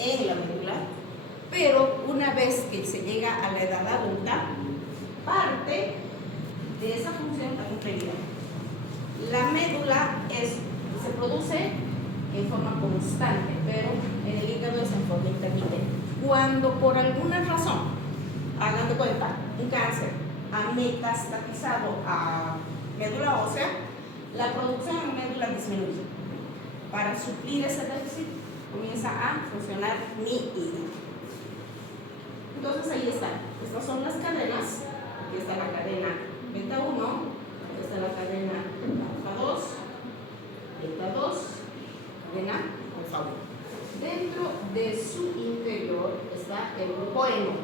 en la médula, pero una vez que se llega a la edad adulta, parte de esa función está cumplida. La médula se produce en forma constante, pero en el hígado es en forma intermitente. Cuando por alguna razón, hagan de cuenta, un cáncer ha metastatizado a médula ósea, la producción en médula disminuye. Para suplir ese déficit, comienza a funcionar mi hígado. Entonces ahí están. Estas son las cadenas. Aquí está la cadena beta 1, aquí está la cadena alfa 2, beta 2, cadena alfa 1. Dentro de su interior está el grupo hemo,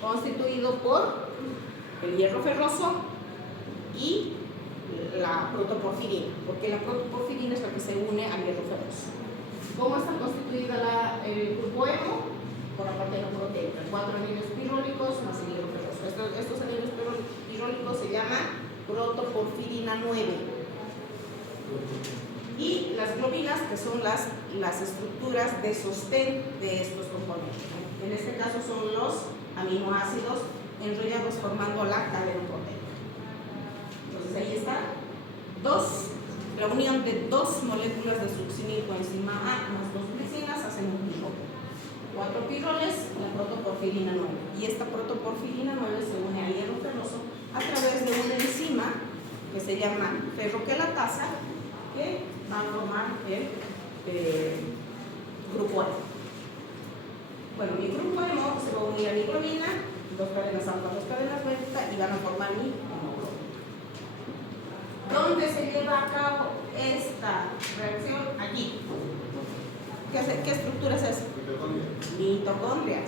constituido por el hierro ferroso y la protoporfirina, porque la protoporfirina es la que se une al hierro ferroso. ¿Cómo está constituida el grupo hemo? Por la parte proteica, 4 anillos pirólicos más el hierro ferroso. Estos anillos pirólicos se llaman protoporfirina 9. Y las globinas, que son las estructuras de sostén de estos componentes. En este caso son los aminoácidos enrollados formando la cadena proteica. Entonces ahí está. La unión de dos moléculas de succinilcoenzima A más dos glicinas hacen un pirrol. 4 pirroles, la protoporfirina 9. Y esta protoporfirina 9 se une al hierro ferroso a través de una enzima que se llama ferroquelatasa, que va a formar el grupo hemo. Bueno, mi grupo hemo se va a unir a mi globina, 2 cadenas alfa, 2 cadenas beta, y van a formar mi hemoglobina. ¿Dónde se lleva a cabo esta reacción? Aquí. ¿Qué estructura es esa? Mitocondria.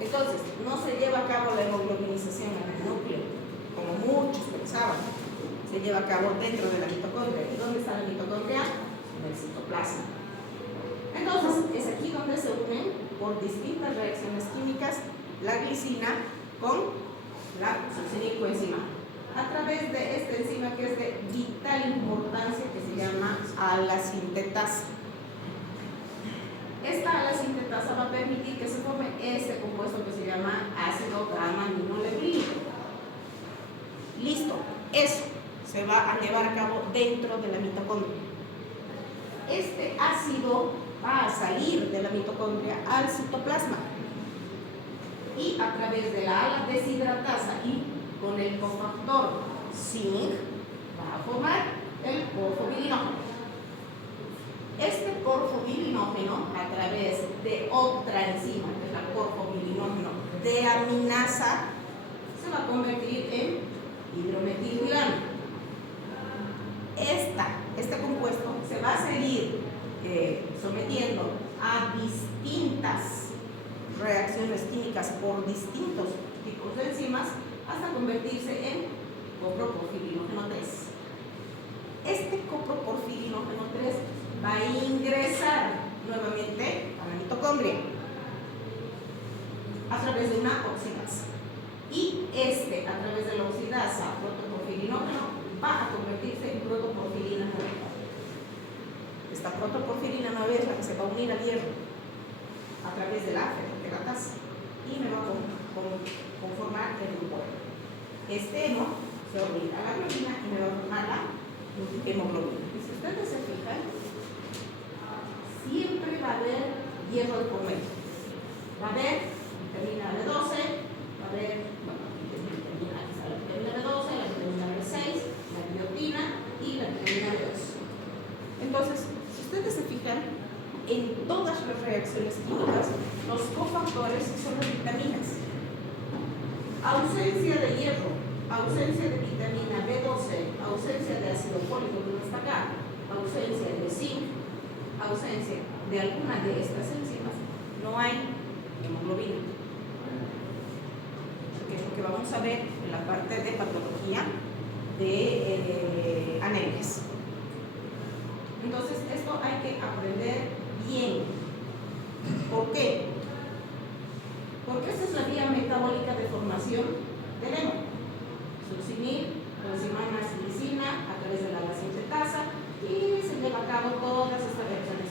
Entonces, no se lleva a cabo la hemoglobinización en el núcleo, como muchos pensaban. Se lleva a cabo dentro de la mitocondria. ¿Y dónde está la mitocondria? En el citoplasma. Entonces, es aquí donde se unen por distintas reacciones químicas la glicina con la succinilcoenzima a través de esta enzima que es de vital importancia, que se llama alasintetasa. Esta alasintetasa va a permitir que se forme este compuesto que se llama ácido gamma-aminoleblínico. Listo, eso se va a llevar a cabo dentro de la mitocondria. Este ácido va a salir de la mitocondria al citoplasma y a través de la ala deshidratasa y con el cofactor zinc va a formar el porfobilinógeno. Este porfobilinógeno, a través de otra enzima, que es la porfobilinógeno de aminasa, se va a convertir en hidrometilvilano. Este compuesto se va a seguir sometiendo a distintas reacciones químicas por distintos tipos de enzimas hasta convertirse en coproporfirinógeno 3. Este coproporfirinógeno 3 va a ingresar nuevamente a la mitocondria a través de una oxidasa. Y a través de la oxidasa protoporfirinógeno, va a convertirse en protoporfirina 9. Esta protoporfirina 9 es la que se va a unir al hierro a través de la ferroquelatasa y me va a conformar el grupo hemo. Este hemo se va a unir a la globina y me va a formar la hemoglobina. Y si ustedes se fijan, siempre va a haber hierro de por medio. Va a haber vitamina B12, va a haber, bueno, la vitamina B12, la vitamina B6, la biotina y la vitamina B2. Entonces, si ustedes se fijan, en todas las reacciones químicas, los cofactores son las vitaminas. Ausencia de hierro, ausencia de vitamina B12, ausencia de ácido fólico, que no está acá, ausencia de zinc, ausencia de alguna de estas enzimas, no hay hemoglobina. Que es lo que vamos a ver en la parte de patología de anemias. Entonces, esto hay que aprender bien. ¿Por qué? Porque esta es la vía metabólica de formación del hemo. Succinil, coenzima glicina a través de la alasintetasa y se lleva a cabo todas estas reacciones.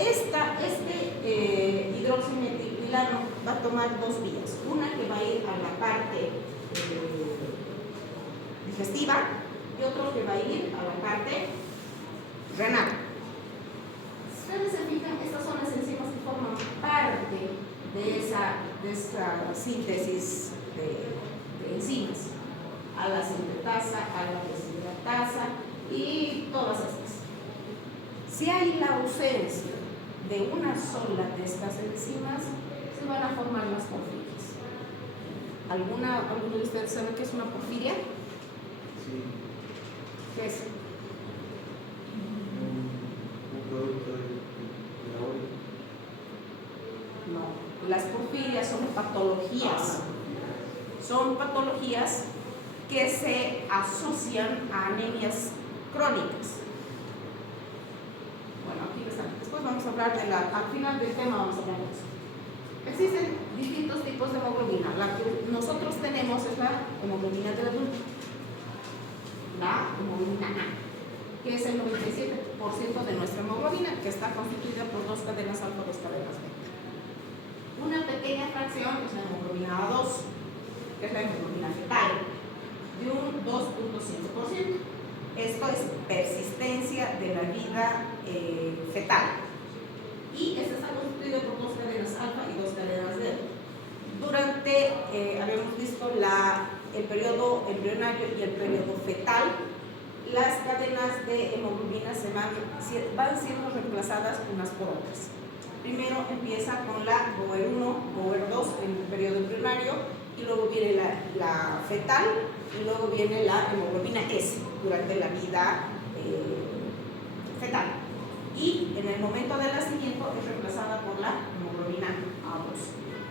Este hidroximetilano va a tomar dos vías. Una que va a ir a la parte digestiva y otro que va a ir a la parte renal. Si ustedes se fijan, estas son las enzimas que forman parte de esa síntesis de enzimas. A la sintetasa, a la deshidratasa y todas estas. Si hay la ausencia de una sola de estas enzimas, se van a formar las porfirias. ¿Alguno de ustedes sabe qué es una porfiria? Sí. ¿Qué es? Un producto de la orina. No, las porfirias son patologías. Son patologías que se asocian a anemias crónicas. Bueno, aquí están. Después vamos a hablar al final del tema vamos a hablar de eso. Existen distintos tipos de hemoglobina. La que nosotros tenemos es la hemoglobina del adulto. La hemoglobina A, que es el 97% de nuestra hemoglobina, que está constituida por dos cadenas alfa, dos cadenas beta. Una pequeña fracción es la hemoglobina A2, que es la hemoglobina fetal, de un 2.5%. Esto es persistencia de la vida fetal. Y esta está constituida por dos cadenas alfa y dos cadenas delta. Habíamos visto el periodo embrionario y el periodo fetal. Las cadenas de hemoglobina van siendo reemplazadas unas por otras. Primero empieza con la GOER1, GOER2 en el periodo embrionario, y luego viene la fetal, y luego viene la hemoglobina S durante la vida fetal. Y en el momento del nacimiento es reemplazada por la hemoglobina A2.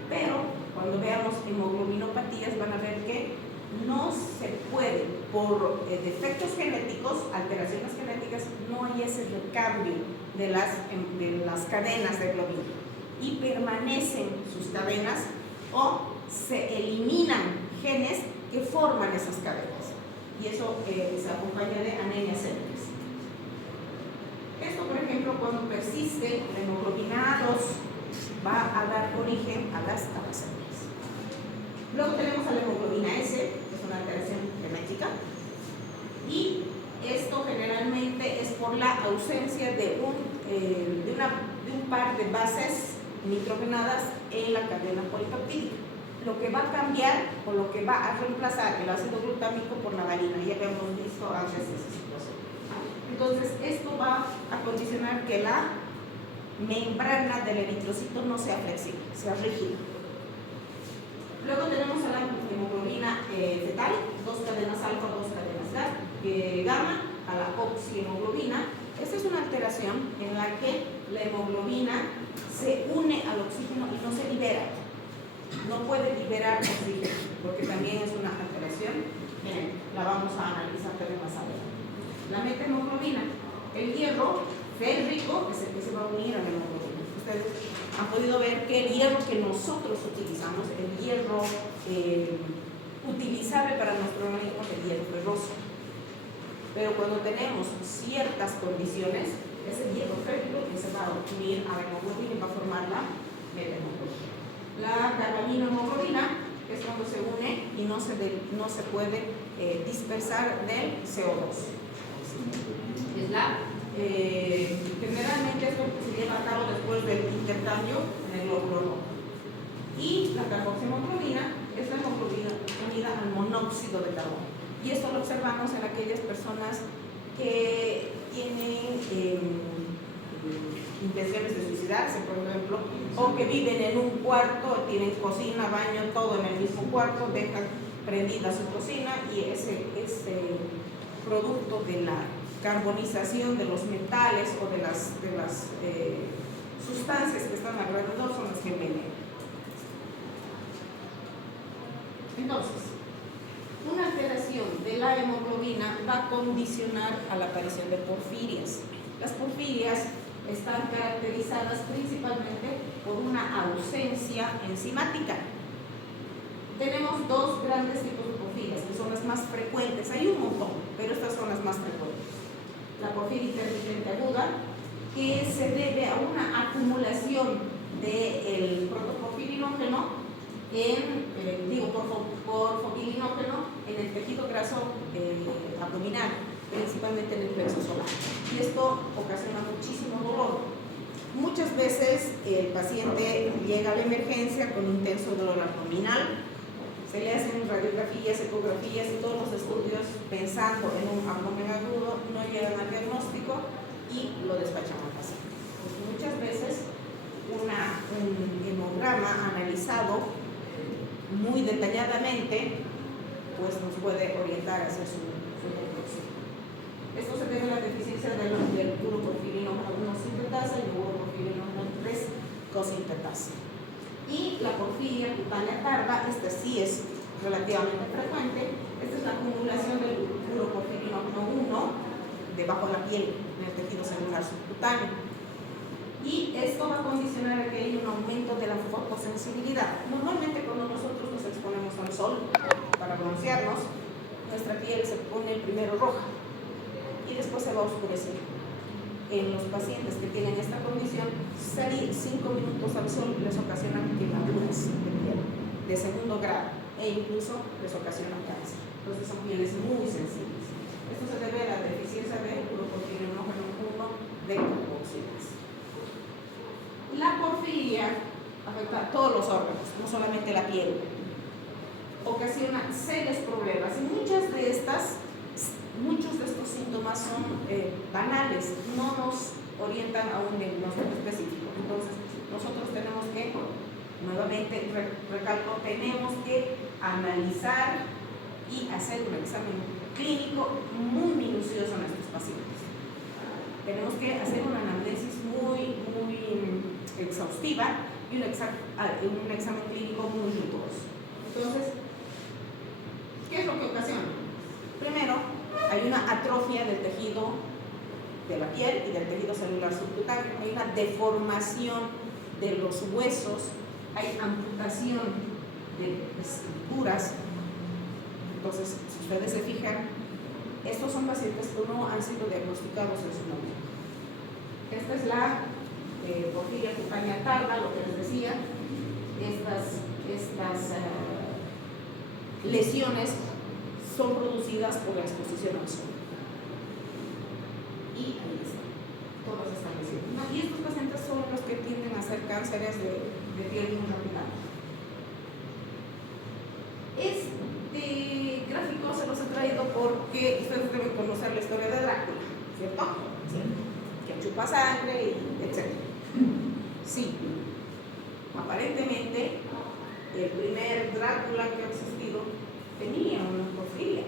Pero cuando veamos hemoglobinopatías van a ver que no se puede, por defectos genéticos, alteraciones genéticas, no hay ese recambio de las cadenas de globina y permanecen sus cadenas o se eliminan genes que forman esas cadenas, y eso se acompaña de anemia sépica. Esto, por ejemplo, cuando persiste la hemoglobina A2 va a dar origen a las talasemías. Luego tenemos a la hemoglobina S, que es una alteración genética, y esto generalmente es por la ausencia de un par de bases nitrogenadas en la cadena polipeptídica, lo que va a cambiar o lo que va a reemplazar el ácido glutámico por la valine. Ya habíamos visto antes esa situación. Entonces, esto va a condicionar que la membrana del eritrocito no sea flexible, sea rígida. Luego tenemos a la hemoglobina fetal, dos cadenas alfa, dos cadenas gamma, a la oxihemoglobina. Esta es una alteración en la que la hemoglobina se une al oxígeno y no se libera. No puede liberar oxígeno, porque también es una alteración genética. La vamos a analizar también más adelante. La metahemoglobina, el hierro férrico es el que se va a unir a la hemoglobina. Ustedes han podido ver que el hierro que nosotros utilizamos, el hierro utilizable para nuestro organismo, es el hierro ferroso. Pero cuando tenemos ciertas condiciones, es el hierro férrico que se va a unir a la hemoglobina y va a formar la metahemoglobina. La carbaminohemoglobina es cuando se une y no se puede dispersar del CO2. Generalmente esto se lleva a cabo después del intercambio en el glóbulo rojo. Y la carboxihemoglobina es la hemoglobina unida al monóxido de carbono. Y esto lo observamos en aquellas personas que tienen intenciones de suicidarse, por ejemplo, o que viven en un cuarto, tienen cocina, baño, todo en el mismo cuarto, dejan prendida su cocina, y ese producto de la carbonización de los metales o de las sustancias que están alrededor son las que envenenan. Entonces, una alteración de la hemoglobina va a condicionar a la aparición de porfirias. Las porfirias están caracterizadas principalmente por una ausencia enzimática. Tenemos dos grandes tipos de porfirias, que son las más frecuentes. Hay un montón, pero estas son las más frecuentes. La porfiria intermitente aguda, que se debe a una del protoporfirinógeno por foquilinógeno en el tejido graso abdominal, principalmente en el plexo solar. Y esto ocasiona muchísimo dolor. Muchas veces el paciente llega a la emergencia con intenso dolor abdominal, se le hacen radiografías, ecografías y todos los estudios pensando en un abdomen agudo, no llegan al diagnóstico y lo despachan al paciente. Pues muchas veces un hemograma analizado muy detalladamente pues nos puede orientar hacia su conclusión. Esto se debe a la deficiencia del uroporfirinógeno 1 sintetasa y el uroporfirinógeno 3 cosintetasa. Y la porfiria cutánea tarda, esta sí es relativamente frecuente. Esta es la acumulación del uroporfirinógeno 1 debajo de la piel, en el tejido celular subcutáneo. Y esto va a condicionar a que haya un aumento de la fotosensibilidad. Normalmente cuando nosotros nos exponemos al sol para broncearnos, nuestra piel se pone primero roja y después se va a oscurecer. En los pacientes que tienen esta condición, salir 5 minutos al sol les ocasiona quemaduras de piel de segundo grado e incluso les ocasiona cáncer. Entonces son pieles muy sensibles. Esto se debe a la deficiencia de uroporfirinógeno 1 de carboxilas. La porfiria afecta a todos los órganos, no solamente la piel. Ocasiona serios problemas y muchos de estos síntomas son banales, no nos orientan a un diagnóstico específico. Entonces, nosotros tenemos que, nuevamente recalco, tenemos que analizar y hacer un examen clínico muy minucioso en estos pacientes. Tenemos que hacer una anamnesis muy exhaustiva y un examen clínico muy riguroso. Entonces, ¿qué es lo que ocasiona? Primero, hay una atrofia del tejido de la piel y del tejido celular subcutáneo, hay una deformación de los huesos, hay amputación de estructuras. Entonces, si ustedes se fijan, estos son pacientes que no han sido diagnosticados en su momento. Esta es la porfiria cutánea tarda, lo que les decía. Estas lesiones son producidas por la exposición al sol. Y ahí están, todas estas lesiones. Y estos pacientes son los que tienden a ser cánceres de piel muy rápidamente. Este gráfico se los he traído porque ustedes deben conocer la historia de Drácula, ¿cierto? Sí. Que chupa sangre, etc. Sí. Aparentemente, el primer Drácula que ha existido tenía una porfiria,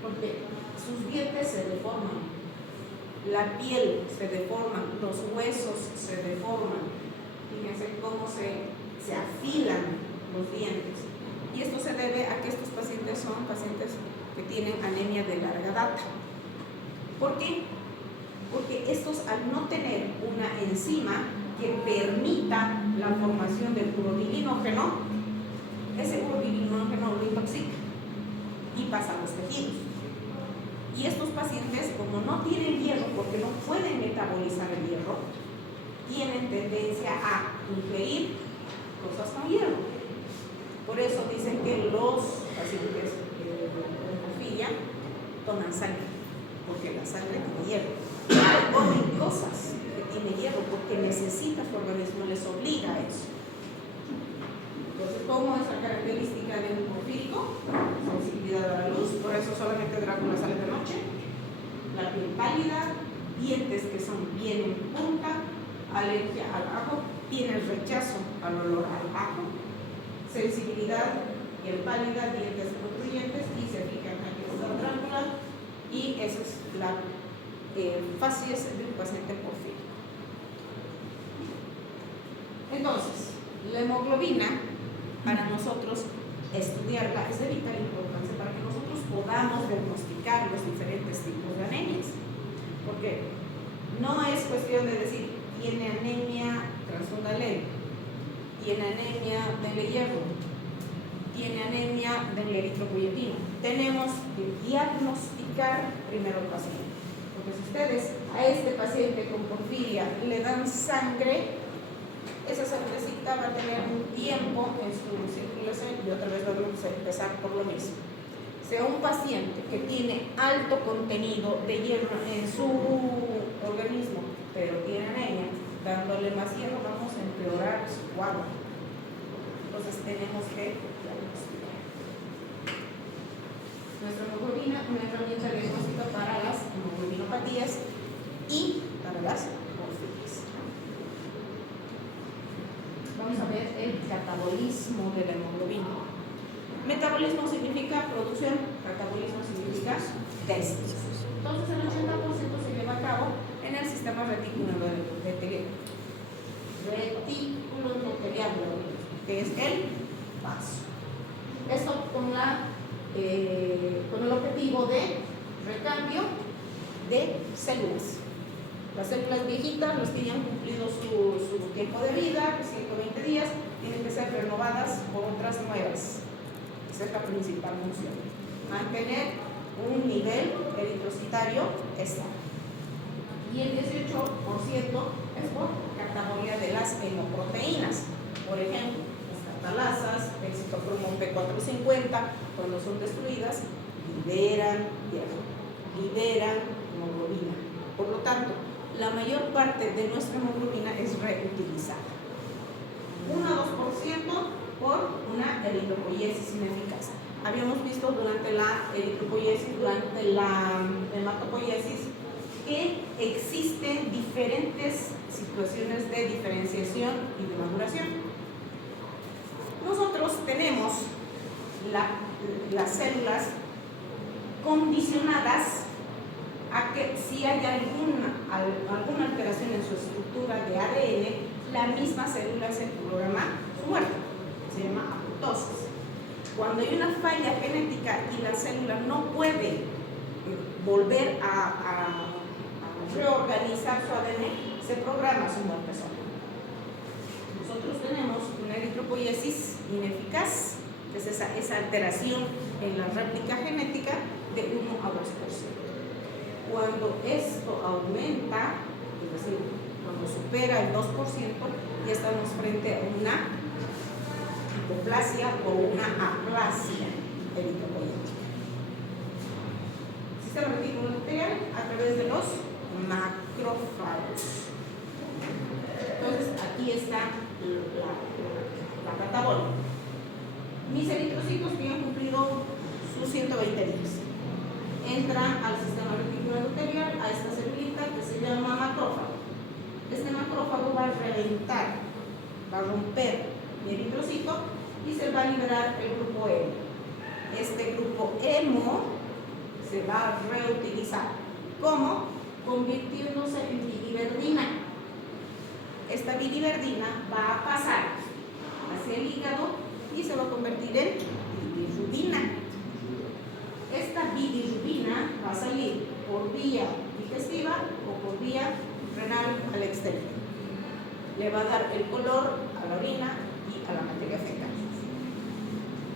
porque sus dientes se deforman, la piel se deforma, los huesos se deforman. Fíjense cómo se afilan los dientes. Y esto se debe a que estos pacientes son pacientes que tienen anemia de larga data. ¿Por qué? Porque estos, al no tener una enzima que permita la formación del urobilinógeno, ese urobilinógeno lo intoxica y pasa a los tejidos. Y estos pacientes, como no tienen hierro, porque no pueden metabolizar el hierro, tienen tendencia a ingerir cosas con hierro. Por eso dicen que los pacientes con porfiria toman sangre, porque la sangre tiene hierro. Comen cosas que tienen hierro porque necesita su organismo, les obliga a eso. Entonces, ¿cómo es la característica de un porfírico? Sensibilidad a la luz, por eso solamente Drácula sale de noche. La piel pálida, dientes que son bien en punta, alergia al ajo, tienen rechazo al olor al ajo, sensibilidad, piel pálida, dientes protruyentes, y se fijan aquí está Drácula, y esa es la facies de un paciente porfírico. Entonces, la hemoglobina, para nosotros estudiarla es de vital importancia para que nosotros podamos diagnosticar los diferentes tipos de anemias. Porque no es cuestión de decir, tiene anemia transfrontalera, tiene anemia de hierro, tiene anemia del eritropoyetino. Tenemos que diagnosticar primero al paciente. Porque si ustedes a este paciente con porfiria le dan sangre, ahorita va a tener un tiempo en su circulación y otra vez vamos a empezar por lo mismo. Sea un paciente que tiene alto contenido de hierro en su organismo, pero tiene anemia, dándole más hierro vamos a empeorar su cuadro. Entonces tenemos que diagnosticar. Nuestra hemoglobina, una herramienta diagnóstica para las hemoglobinopatías y para las hemofilias. Vamos a ver el catabolismo de la hemoglobina. Metabolismo significa producción, catabolismo significa déficit. Entonces el 80% se lleva a cabo en el sistema reticulo endotelial, que es el vaso. Esto con el objetivo de recambio de células. Las células viejitas, las que ya han cumplido su tiempo de vida, 120 días, tienen que ser renovadas por otras nuevas. Esa es la principal función. Mantener un nivel eritrocitario estable. Y el 18% es por catabolía de las henoproteínas. Por ejemplo, las catalasas, el citocromo P450, cuando son destruidas, liberan hierro, liberan hemoglobina. Por lo tanto, la mayor parte de nuestra hemoglobina es reutilizada. 1 a 2% por una eritropoiesis ineficaz. Habíamos visto durante la eritropoiesis, durante la hematopoiesis, que existen diferentes situaciones de diferenciación y de maduración. Nosotros tenemos las células condicionadas a que si hay alguna alteración en su estructura de ADN, la misma célula se programa su muerte. Se llama apoptosis. Cuando hay una falla genética y la célula no puede volver a reorganizar su ADN, se programa su muerte sola. Nosotros tenemos una eritropoiesis ineficaz, que es esa alteración en la réplica genética de 1 a 2%. Cuando esto aumenta, es decir, cuando supera el 2%, ya estamos frente a una hipoplasia o una aplasia eritropoyética. Sistema reticular endotelial a través de los macrófagos. Entonces, aquí está la catabólica. Mis eritrocitos que han cumplido sus 120 días. Entran al sistema reticular endotelial, a esta celulita que se llama macrófago. Este macrófago va a reventar, va a romper mi eritrocito y se va a liberar el grupo hemo. Este grupo hemo se va a reutilizar. ¿Cómo? Convirtiéndose en biliverdina. Esta biliverdina va a pasar hacia el hígado y se va a convertir en bilirrubina. Esta bilirrubina va a salir por vía digestiva o por vía renal al exterior. Le va a dar el color a la orina y a la materia fecal.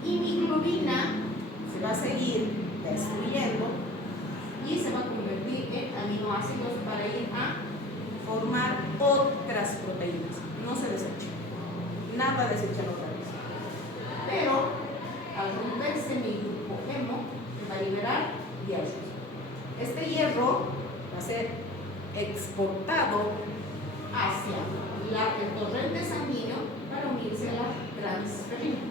Y mi globina se va a seguir destruyendo y se va a convertir en aminoácidos para ir a formar otras proteínas. No se desecha. Nada desecha otra vez. Pero al romperse mi grupo hemo, va a liberar hierro. Este hierro va a ser exportado hacia el torrente sanguíneo para unirse a la transferrina.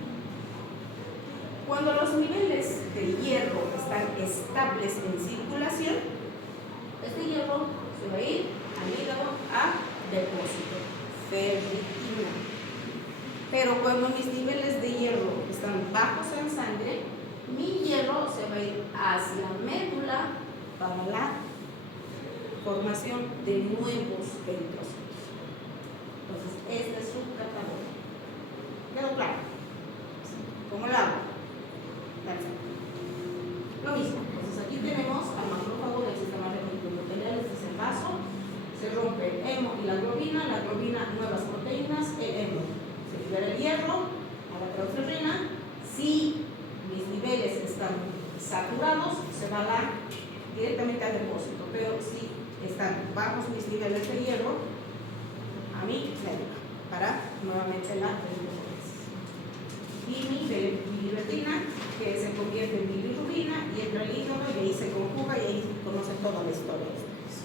Cuando los niveles de hierro están estables en circulación, este hierro se va a ir al hígado a depósito, ferritina. Pero cuando mis niveles de hierro están bajos en sangre, mi hierro se va a ir hacia médula para la formación de nuevos eritrocitos. Entonces, este es su catálogo. ¿Quedó claro? ¿Cómo lo hago? Perfecto. Lo mismo. Entonces, aquí tenemos al macrófago del sistema reticular endotelial. Este es el vaso. Se rompe el hemo y la globina, nuevas proteínas, el hemo. Se libera el hierro a la transferrina. Si mis niveles están saturados, se va a dar directamente al depósito, pero si están bajos mis niveles de hierro, a mí me ayuda para nuevamente la hidrólisis. Y mi bilirubina, que se convierte en bilirrubina y entra al hígado y ahí se conjuga y ahí conocen toda la historia de ustedes.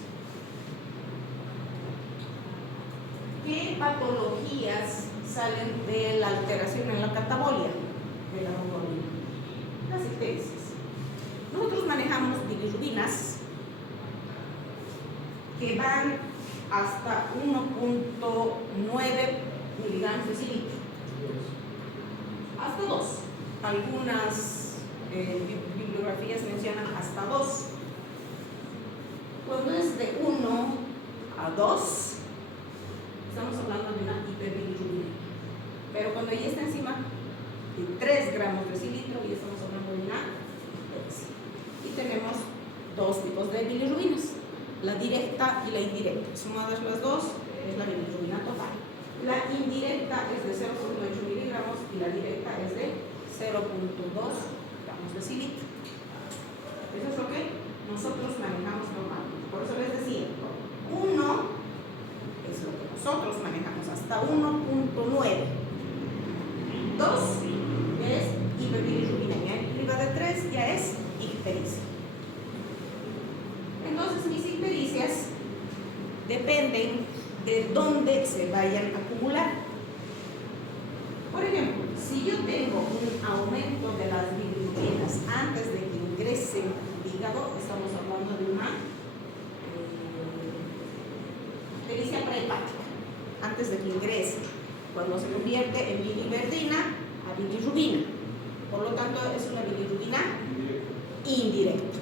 ¿Qué patologías salen de la alteración en la catabolia de la hemoglobina? Las ictericia. Nosotros manejamos bilirubinas que van hasta 1.9 miligramos de cilitro. Hasta 2. Algunas bibliografías mencionan hasta 2. Cuando es de 1 a 2, estamos hablando de una hiperbilirrubina. Pero cuando ya está encima de 3 gramos de cilitro, ya estamos hablando de una ictericia. Y tenemos dos tipos de bilirrubinas, la directa y la indirecta. Sumadas las dos, es la bilirrubina total. La indirecta es de 0.8 miligramos y la directa es de 0.2 gramos de cilitro. Eso es lo que nosotros manejamos normalmente. Por eso les decía, 1 es lo que nosotros manejamos, hasta 1.9. 2 es hiperbilirrubina, y arriba de 3 ya es ictericia. Entonces mis ictericias dependen de dónde se vayan a acumular. Por ejemplo, si yo tengo un aumento de las bilirrubinas antes de que ingresen al hígado, estamos hablando de una ictericia prehepática, antes de que ingrese, cuando se convierte en biliverdina a bilirrubina. Por lo tanto, es una bilirrubina indirecta.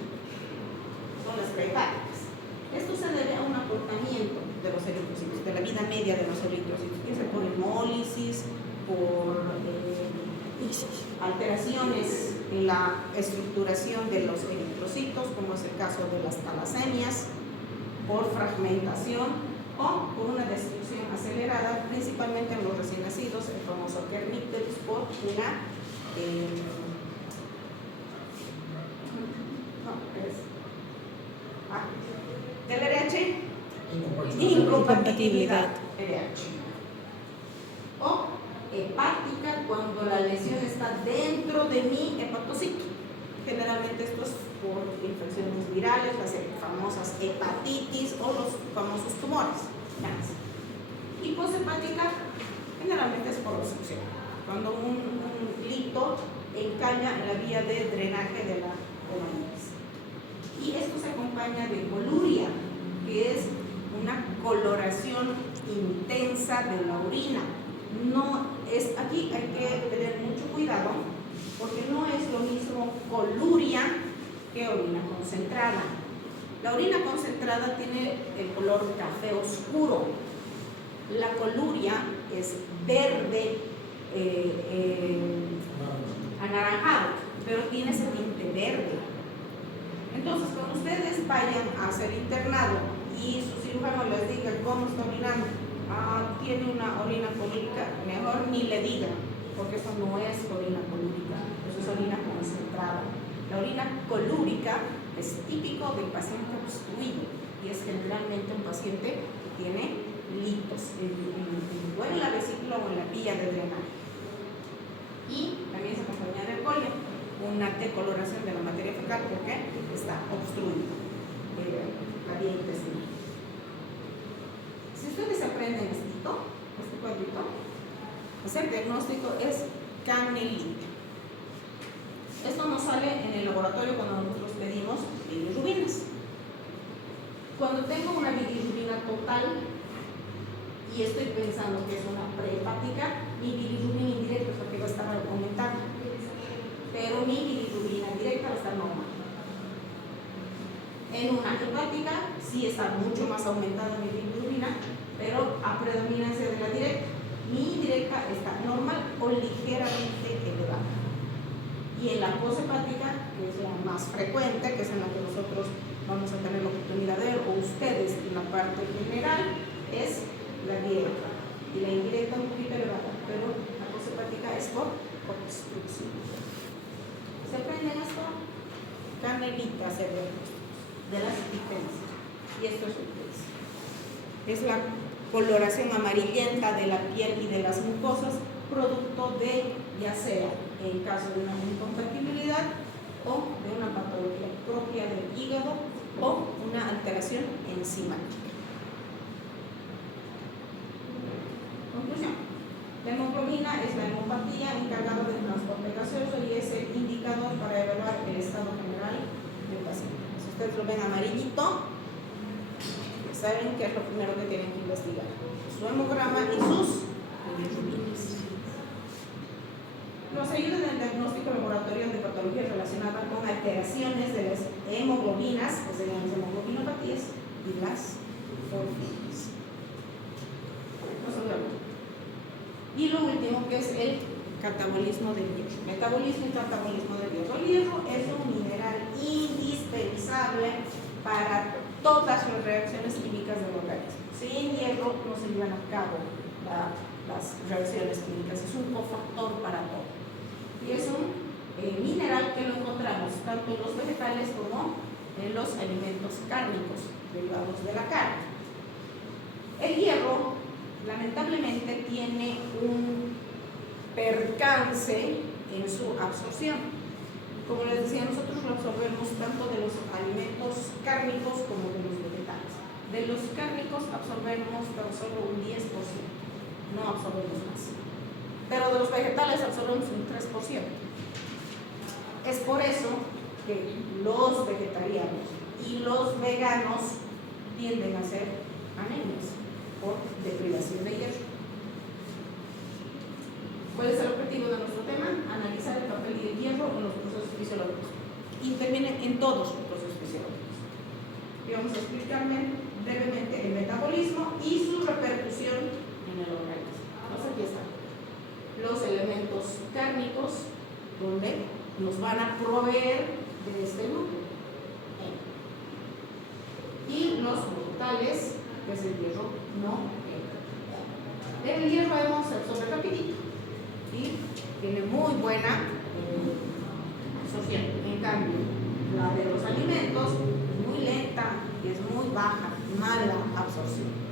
Son las prehepáticas. Esto se debe a un acortamiento de los eritrocitos, de la vida media de los eritrocitos, que se por hemólisis, por alteraciones en la estructuración de los eritrocitos, como es el caso de las talasemias, por fragmentación o por una destrucción acelerada, principalmente en los recién nacidos, el famoso Kernicterus, por una del RH, incompatibilidad RH. O hepática, cuando la lesión está dentro de mi hepatocito. Generalmente esto es por infecciones virales, las famosas hepatitis o los famosos tumores. Y poshepática generalmente es por obstrucción, cuando un lito encalla en la vía de drenaje de la hemoglobina. Y esto se acompaña de coluria, que es una coloración intensa de la orina. No es, aquí hay que tener mucho cuidado, porque no es lo mismo coluria que orina concentrada. La orina concentrada tiene el color café oscuro. La coluria es verde anaranjado, pero tiene ese tinte verde. Entonces, cuando ustedes vayan a ser internado y su cirujano les diga cómo está orinando, tiene una orina colúrica, mejor ni le diga, porque eso no es orina colúrica, eso es orina concentrada. La orina colúrica es típico del paciente obstruido y es generalmente un paciente que tiene litos o en la vesícula o en la vía de drenaje. Y también se acompaña de colia, una decoloración de la materia fecal porque está obstruida la vía intestinal. Si ustedes aprenden este cuadrito, pues el diagnóstico es canelita. Esto nos sale en el laboratorio cuando nosotros pedimos bilirrubinas. Cuando tengo una bilirrubina total y estoy pensando que es una prehepática, mi bilirrubina indirecta es porque va a estar aumentando, pero mi bilirrubina directa va a estar normal. En una hepática sí está mucho más aumentada mi bilirrubina, pero a predominancia de la directa. Mi indirecta está normal o ligeramente elevada. Y en la poshepática, que es la más frecuente, que es en la que nosotros vamos a tener la oportunidad de ver, o ustedes en la parte general, es la directa. Y la indirecta un poquito elevada, pero la poshepática es por obstrucción. ¿Se aprenden esto? Canelita se ve de las ictericia. Y esto es ictericia. Es la coloración amarillenta de la piel y de las mucosas, producto de, ya sea en caso de una incompatibilidad o de una patología propia del hígado o una alteración enzimática. Conclusión. La hemoglobina es la hemopatía encargada del transporte gaseoso y es el indicador para evaluar el estado general del paciente. Si ustedes lo ven amarillito, saben que es lo primero que tienen que investigar: su hemograma y sus hemoglobines. Nos ayudan en el diagnóstico laboratorio de patologías relacionadas con alteraciones de las hemoglobinas, que serían las hemoglobinopatías, y las orfinas. Y lo último, que es el catabolismo del hierro. Metabolismo y catabolismo del hierro. El hierro es un mineral indispensable para todas las reacciones químicas del organismo. Sin hierro no se llevan a cabo las reacciones químicas. Es un cofactor para todo. Y es un mineral que lo encontramos tanto en los vegetales como en los alimentos cárnicos derivados de la carne. El hierro, lamentablemente, tiene un percance en su absorción. Como les decía, nosotros lo absorbemos tanto de los alimentos cárnicos como de los vegetales. De los cárnicos absorbemos tan solo un 10%, no absorbemos más. Pero de los vegetales absorbemos un 3%. Es por eso que los vegetarianos y los veganos tienden a ser anémicos por deprivación de hierro. ¿Cuál es el objetivo de nuestro tema? Analizar el papel del hierro en los procesos fisiológicos. Interviene en todos los procesos fisiológicos. Y vamos a explicarme brevemente el metabolismo y su repercusión en el organismo. Entonces aquí están los elementos cárnicos, donde nos van a proveer de este núcleo. Y los vegetales, que es el hierro no. El hierro hemos absorbido rapidito y tiene muy buena absorción. En cambio, la de los alimentos es muy lenta y es muy baja, mala absorción.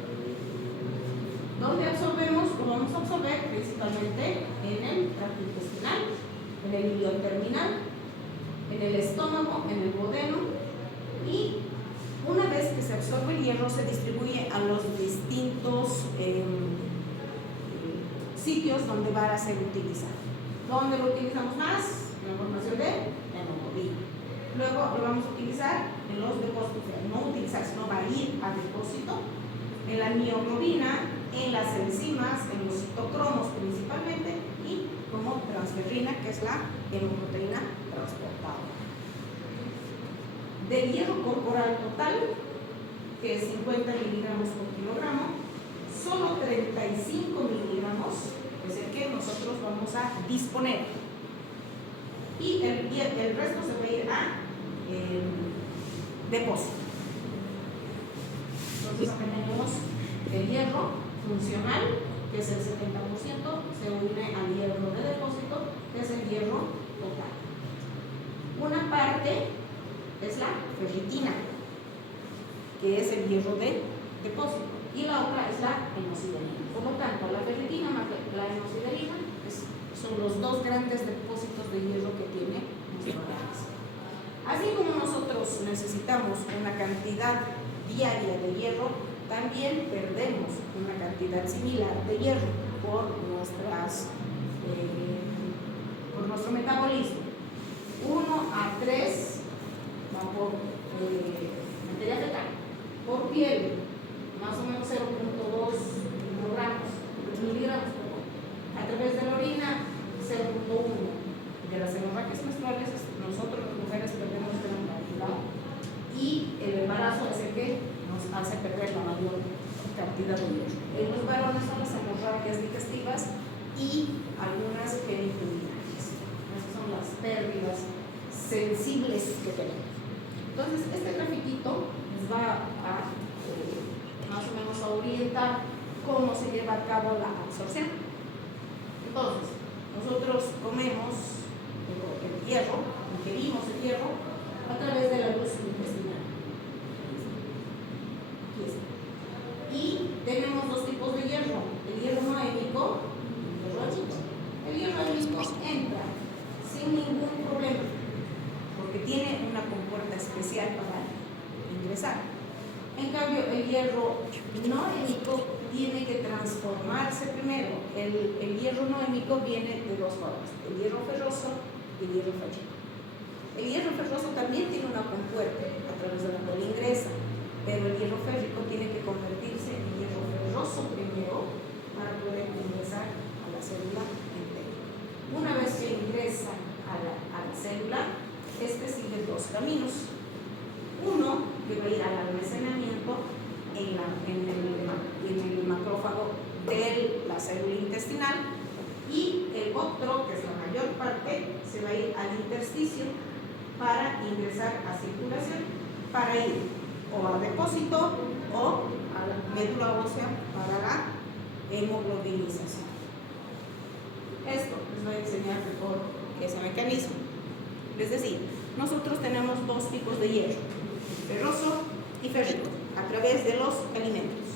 ¿Dónde absorbemos? Lo vamos a absorber principalmente en el tracto intestinal, en el ilion terminal, en el estómago, en el duodeno, y una vez que se absorbe el hierro se distribuye a los distintos sitios donde va a ser utilizado. ¿Dónde lo utilizamos más? En la formación de hemoglobina. Luego lo vamos a utilizar en los depósitos, no utilizar, sino va a ir a depósito, en la mioglobina, en las enzimas, en los citocromos principalmente, y como transferrina, que es la hemoproteína transportada. Del hierro corporal total, que es 50 miligramos por kilogramo, solo 35 miligramos es el que nosotros vamos a disponer. Y el resto se va a ir a depósito. Entonces acá tenemos el hierro funcional, que es el 70%, se une al hierro de depósito, que es el hierro total. Una parte es la ferritina, que es el hierro de depósito, y la otra es la hemosiderina. Por lo tanto, la ferritina más la hemosiderina son los dos grandes depósitos de hierro que tiene nuestro organismo. Así como nosotros necesitamos una cantidad diaria de hierro, también perdemos una cantidad similar de hierro por nuestro metabolismo. 1 a 3 va por materia fecal, por piel más o menos 0.2 miligramos, a través de la orina 0.1. De las hemorragias menstruales nosotros las mujeres perdemos gran cantidad, y el embarazo es el que nos hace perder la mayor cantidad de hierro. En los varones son las hemorragias digestivas y algunas peritoneales. Esas son las pérdidas sensibles que tenemos. Entonces, este grafiquito les va a más o menos a orientar cómo se lleva a cabo la absorción. Entonces, nosotros comemos el hierro, ingerimos el hierro a través de la luz intestinal. Aquí está. Y tenemos dos tipos de hierro, el hierro noémico y el hierro émico. El hierro émico entra sin ningún problema, porque tiene una compuerta especial para ingresar. En cambio, el hierro noémico tiene que transformarse primero. El hierro noémico viene de dos formas, el hierro ferroso y el hierro férrico. El hierro ferroso también tiene una compuerta a través de la cual ingresa, pero el hierro férrico tiene que convertirse en hierro ferroso primero para poder ingresar a la célula entera. Una vez que ingresa a la célula, sigue dos caminos. Uno que va a ir al almacenamiento en el macrófago de la célula intestinal, y el otro, que es la mayor parte, se va a ir al intersticio para ingresar a circulación, para ir o a depósito o a la médula ósea para la hemoglobinización. Esto les voy a enseñar mejor ese mecanismo. Es decir, nosotros tenemos dos tipos de hierro, ferroso y férrico, a través de los alimentos,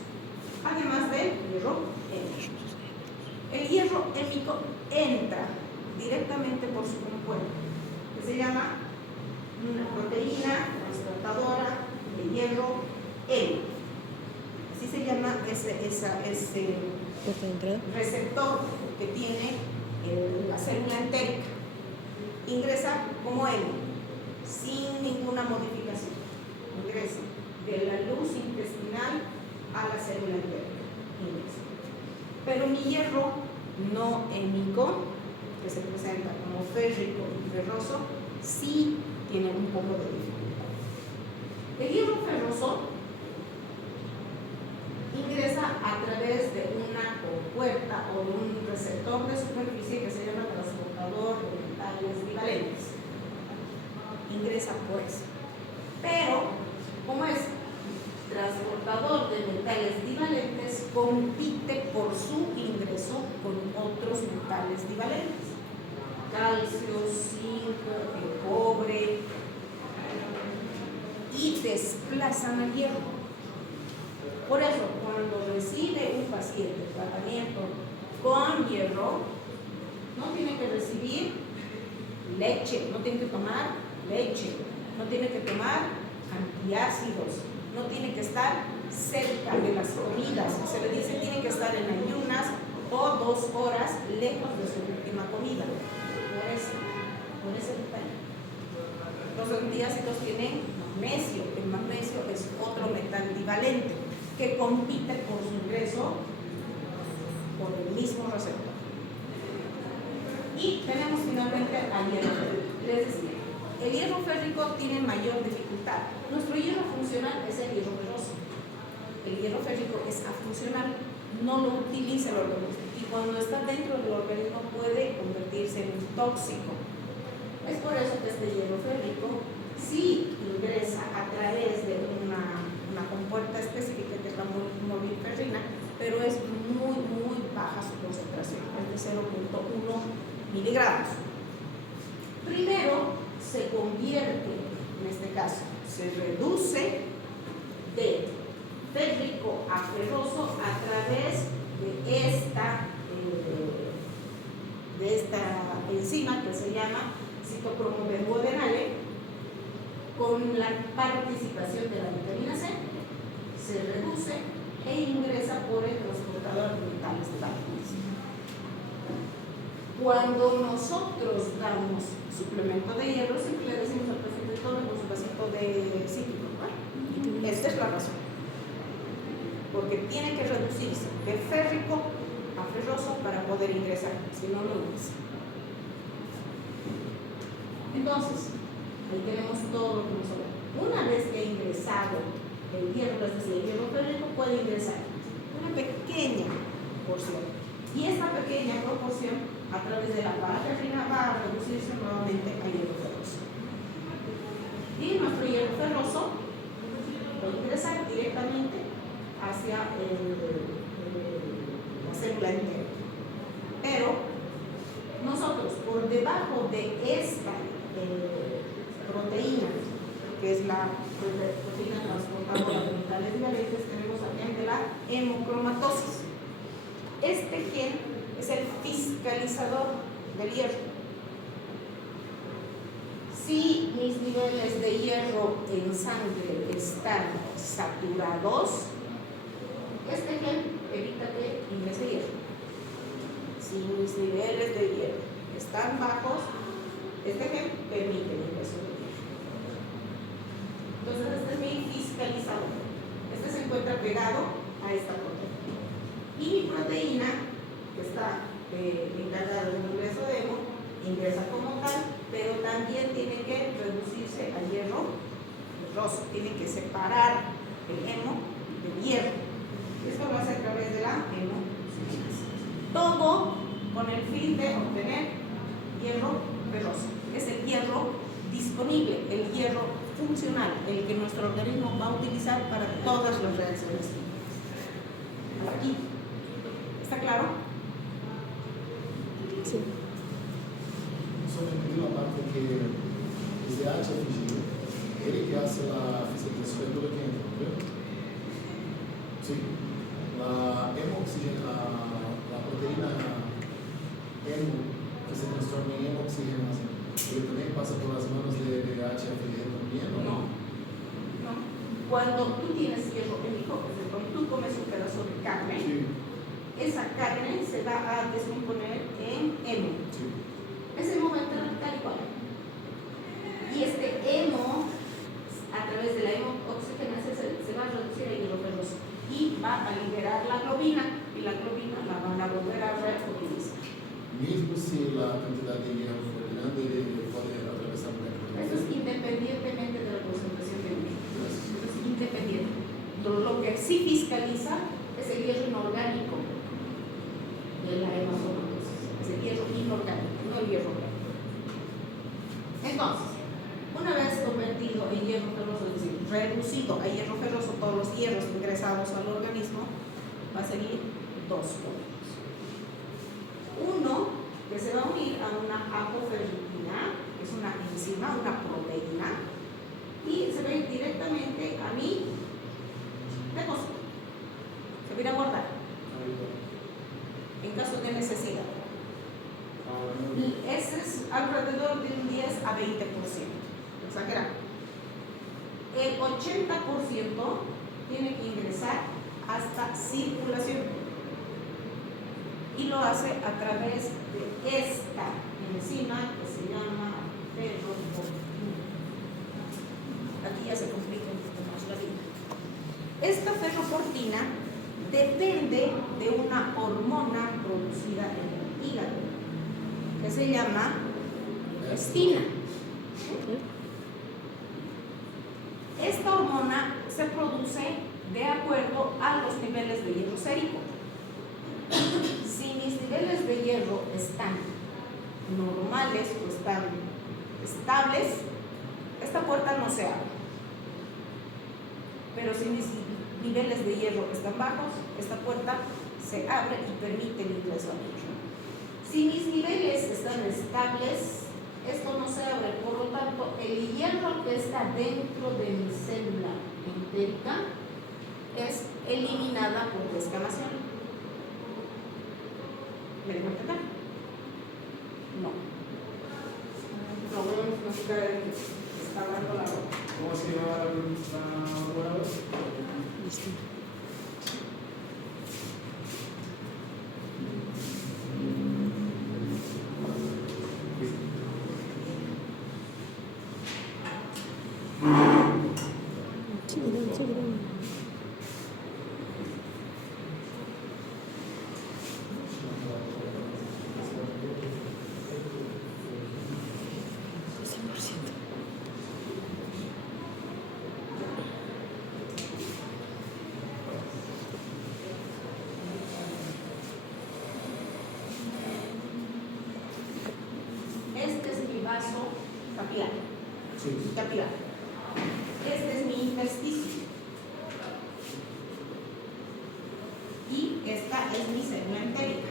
además del hierro émico. El hierro émico entra directamente por su compuerta, que se llama una proteína transportadora de hierro émico. Así se llama ese receptor que tiene la célula entérica. Ingresa como émico, sin ninguna modificación. Ingresa de la luz intestinal a la célula entérica. Ingresa. Pero mi hierro no émico, que se presenta como férrico y ferroso, sí tiene un poco de dificultad. El hierro ferroso ingresa a través de una compuerta o de un receptor de superficie que se llama transportador de metales bivalentes. Ingresa por eso. Pero, como es transportador de metales divalentes, compite por su ingreso con otros metales divalentes: calcio, zinc, cobre, y desplazan al hierro. Por eso, cuando recibe un paciente tratamiento con hierro, no tiene que recibir leche, no tiene que tomar leche, no tiene que tomar antiácidos, no tiene que estar cerca de las comidas. Se le dice tiene que estar en ayunas o 2 horas lejos de su última comida. Por ese detalle. Los antiácidos tienen magnesio. El magnesio es otro metal divalente que compite por su ingreso por el mismo receptor. Y tenemos finalmente al hierro férrico. Les decía, el hierro férrico tiene mayor dificultad. Nuestro hierro funcional es el hierro ferroso. El hierro férrico es afuncional, no lo utiliza el organismo, y cuando está dentro del organismo puede convertirse en un tóxico. Es por eso que este hierro férrico sí ingresa a través de una compuerta específica que es la molibferrina, pero es muy baja su concentración, es de 0.1 miligramos. Primero se convierte, en este caso, se reduce de férrico a ferroso a través de esta enzima que se llama citocromobenzoadenale, con la participación de la vitamina C, se reduce e ingresa por el transportador de metales divalentes. Cuando nosotros damos suplemento de hierro, siempre le decimos al paciente tome con su vasito de cítrico, ¿no? Esta es la razón. Porque tiene que reducirse de férrico a ferroso para poder ingresar, si no, no ingresa. Entonces, ahí tenemos todo lo que nos habla. Una vez que ha ingresado el hierro, es decir, el hierro férrico, puede ingresar una pequeña porción. Y esta pequeña proporción, a través de la paraferrina, va a reducirse nuevamente a hierro ferroso. Y nuestro hierro ferroso puede ingresar directamente hacia la célula entera. Pero nosotros, por debajo de esta proteína, que es la proteína transportadora de hormonales diferentes, tenemos el gen de la hemocromatosis. Este gen es el fiscalizador del hierro. Si mis niveles de hierro en sangre están saturados, este gen evita que ingrese hierro. Si mis niveles de hierro están bajos, este gen permite el ingreso de hierro. Entonces, este es mi fiscalizador. Este se encuentra pegado a esta proteína. Y mi proteína, que está encargada del ingreso de hemo, ingresa como tal, pero también tiene que reducirse al hierro ferroso. Tiene que separar el hemo del hierro. Esto lo hace a través de la hemosíntesis. Todo con el fin de obtener hierro ferroso. Es el hierro disponible, el hierro funcional, el que nuestro organismo va a utilizar para todas las reacciones químicas. Aquí. ¿Está claro? Sí. Solo entendí la parte que el HFG, ele que hace la fiscalización de todo que entra, ¿no? Sí. La proteína hemo que se transforma en hemoxigenasa, ele también pasa por las manos de HFG también, ¿o no? No. Cuando tú tienes hierro químico, es decir, cuando tú comes un pedazo de carne, Sí. esa carne se va a descomponer en hemo. Sí. Ese hemo va a entrar tal y cual. Y este hemo, a través de la hemooxigenasa, se va a reducir el hierro ferroso y va a liberar la globina, y la globina la van a volver a reutilizar. Mesmo se la cantidad de hierro fue grande, ele pode atravessar por dentro. Eso es independientemente de la concentración de hierro. Eso es independiente. Lo que sí fiscaliza es el hierro inorgánico de la hemocromatosis. Es el hierro inorgánico, no el hierro orgánico. Entonces, una vez convertido en hierro ferroso, es decir, reducido a hierro ferroso, todos los hierros ingresados al organismo, va a seguir dos códigos. Uno que se va a unir a una apoferritina, que es una enzima, una proteína, y se va a ir directamente a mi depósito. Se va a ir a guardar en caso de necesidad. Ese es alrededor de un 10 a 20%. Exagerado. El 80% tiene que ingresar hasta circulación. Y lo hace a través de esta enzima que se llama ferroportina. Aquí ya se complica un poco más la vida. Esta ferroportina depende de una hormona producida en el hígado que se llama estina. Esta hormona se produce de acuerdo a los niveles de hierro sérico. Si mis niveles de hierro están normales o están estables, esta puerta no se abre. Pero si mis niveles de hierro están bajos, esta puerta se abre y permite el ingreso al hierro. Si mis niveles están estables, esto no se abre. Por lo tanto, el hierro que está dentro de mi célula entérica es eliminada por descamación. ¿Me dejo entender? No. No, voy a mostrar que está hablando la boca. ¿Cómo se llama la oradora? Listo. Seguirán. Este es mi vaso capilar. Sí. Capilar. Este es mi intersticio. Y esta es mi célula entérica.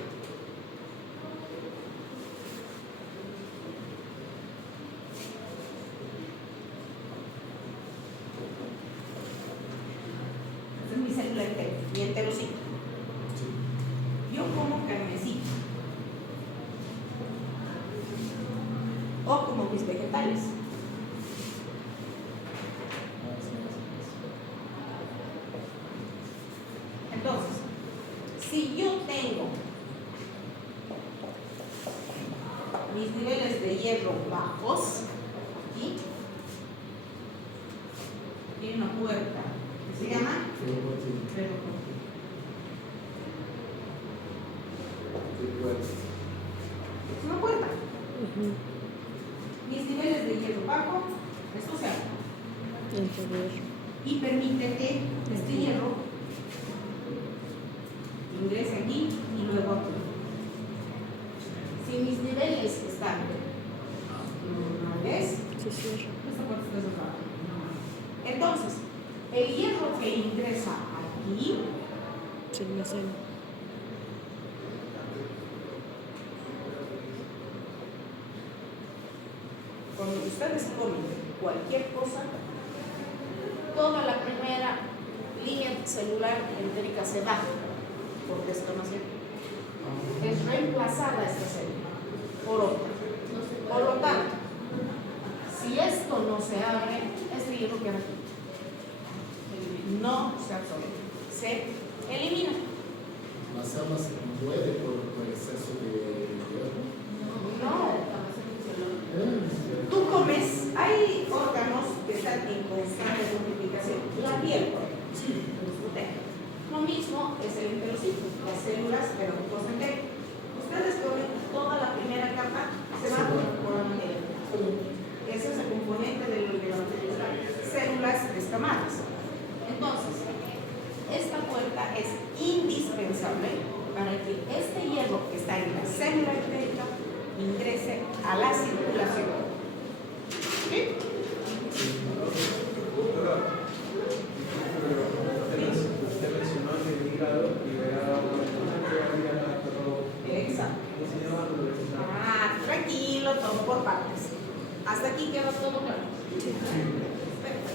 o como mis vegetales. Entonces, si yo tengo mis niveles de hierro bajos, aquí, tiene una puerta que se llama ferroportina. Es una puerta. Mis niveles de hierro bajo, esto se abre y permite que este hierro ingrese aquí y luego aquí. Si mis niveles están normales, esta puerta está cerrada. Entonces, el hierro que ingresa aquí se almacena. cuando ustedes ponen cualquier cosa, toda la primera línea celular entérica se va por detonación. Es reemplazada esta célula por otra. Por lo tanto, si esto no se abre, este hierro queda aquí. No se absorbe, se elimina. La célula se muere por exceso de hierro. No. Tú comes, hay órganos que están en constante multiplicación. La piel, por ejemplo, lo mismo es el enterocito, las células de la mucosa entérica. Ustedes comen toda la primera capa, se va por la materia. Ese es el componente de la materia, células descamadas. Entonces, esta puerta es indispensable para que este hierro que está en la célula entérica ingrese a la circulación. ¿Sí? Usted mencionó que el hígado liberaba Exacto. Tranquilo, todo por partes. Hasta aquí quedó todo claro. Perfecto.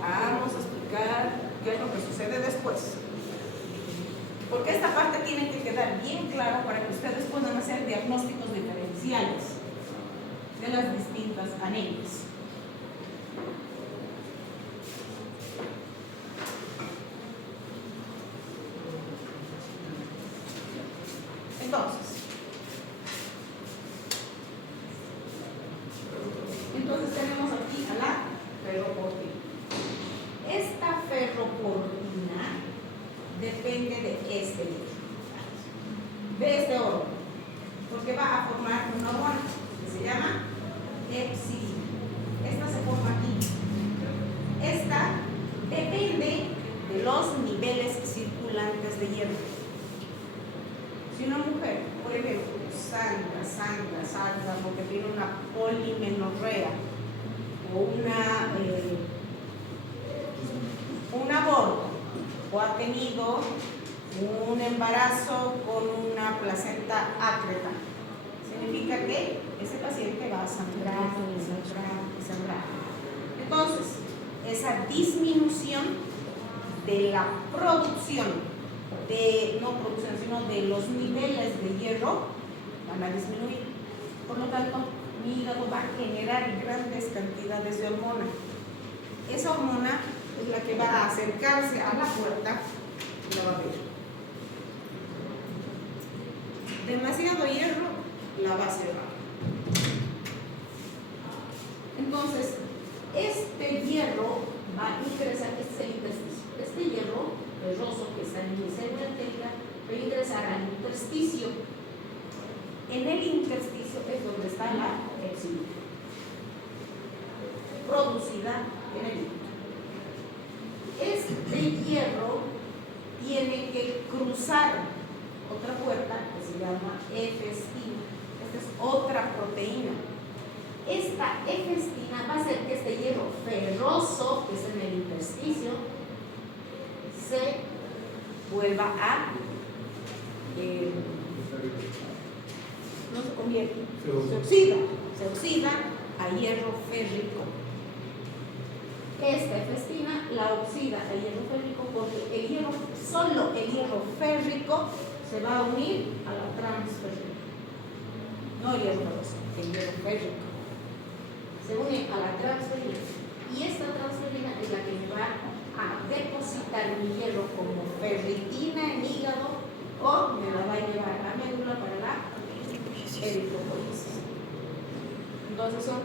Vamos a explicar qué es lo que sucede después. Porque esta parte tiene que quedar bien claro para que ustedes puedan hacer diagnósticos diferenciales de las distintas anemias. Entonces tenemos aquí a la ferroportina. Esta ferroportina depende de este líquido, de este órgano, porque va a formar una hormona que se llama epsilina. Esta se forma aquí. Esta depende de los niveles circulantes de hierro. Si una mujer, por ejemplo, sangra porque tiene una polimenorrea o un aborto, o ha tenido un embarazo con una placenta ácreta, significa que ese paciente va a sangrar y sangrar y sangrar. Entonces, esa disminución de la producción, sino de los niveles de hierro van a disminuir. Por lo tanto, mi hígado va a generar grandes cantidades de hormona. Esa hormona es la que va a acercarse a la puerta y la va a abrir. Demasiado hierro la va a cerrar. Entonces, este hierro va a ingresar, este es el intersticio. Este hierro ferroso que está en mi célula entérica va a ingresar al intersticio. En el intersticio es donde está la epsilina, producida en el hígado. Este hierro tiene que cruzar otra puerta que se llama efestina. Esta es otra proteína. Esta efestina va a hacer que este hierro ferroso, que es en el intersticio, se vuelva a no se convierte, se oxida a hierro férrico. Esta efestina la oxida a hierro férrico porque solo el hierro férrico se va a unir a la transferrina. no el hierro ferroso, el hierro férrico. Se une a la transferina y esta transferina es la que me va a depositar mi hierro como ferritina en hígado o me la va a llevar a la médula para la eritrocolisis. Entonces son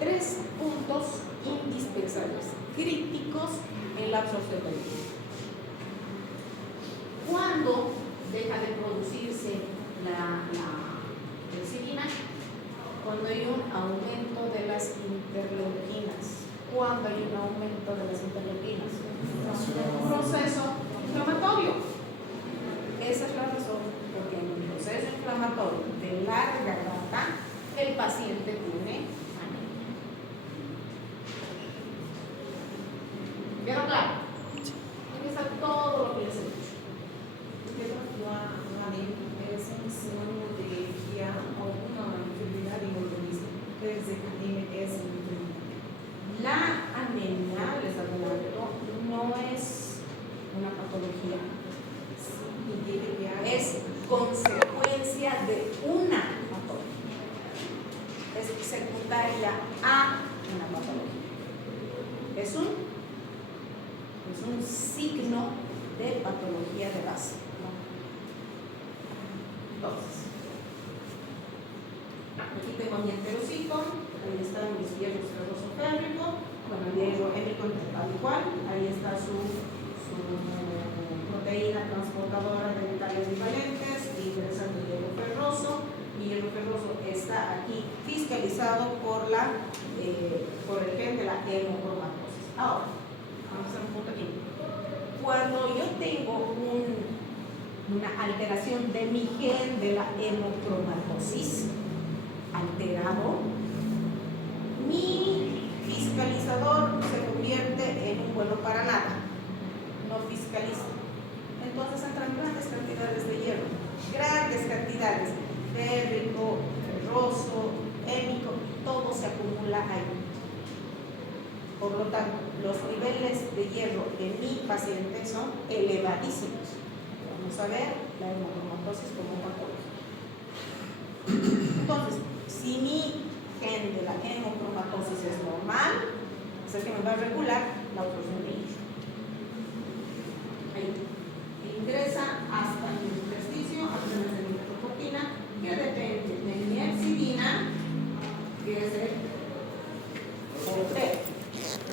3 puntos indispensables, críticos en la absorción del hierro. ¿Cuándo deja de producirse la insulina? Cuando hay un aumento de las interleuquinas. Cuando hay un aumento de las interleuquinas. Un proceso inflamatorio. Esa es la razón porque en un proceso inflamatorio de larga data el paciente tiene anemia. ¿Quedó claro? Aquí está todo lo que les he dicho. La anemia es un sinónimo de que hay una enfermedad en el organismo. ¿Qué es anemia? Es una enfermedad. La anemia, les advierto, no es una patología. Es consecuencia de una patología. Es secundaria a una patología. Es un signo de patología de base, ¿no? Entonces, aquí tengo mi enterocito, ahí está mi hierro ferroso férrico, bueno, el hierro hémico tal igual, ahí está su proteína transportadora de metales bivalentes, ingresando el hierro ferroso. Mi hierro ferroso está aquí fiscalizado por el gen de la hemocromatosis. Ahora, vamos a hacer un punto aquí. Cuando yo tengo una alteración de mi gen de la hemocromatosis alterado, mi fiscalizador se convierte en un bueno para nada, no fiscaliza. Entonces entran grandes cantidades de hierro, grandes cantidades, férrico, ferroso, hémico, todo se acumula ahí. Por lo tanto, los niveles de hierro en mi paciente son elevadísimos. Vamos a ver la hemocromatosis como patología. Entonces, si mi gen de la hemocromatosis es normal, es el que me va a regular la absorción de hierro. Ahí. Ingresa hasta mi intersticio a través de mi metroportina, que depende de mi epsidina, que es el OT.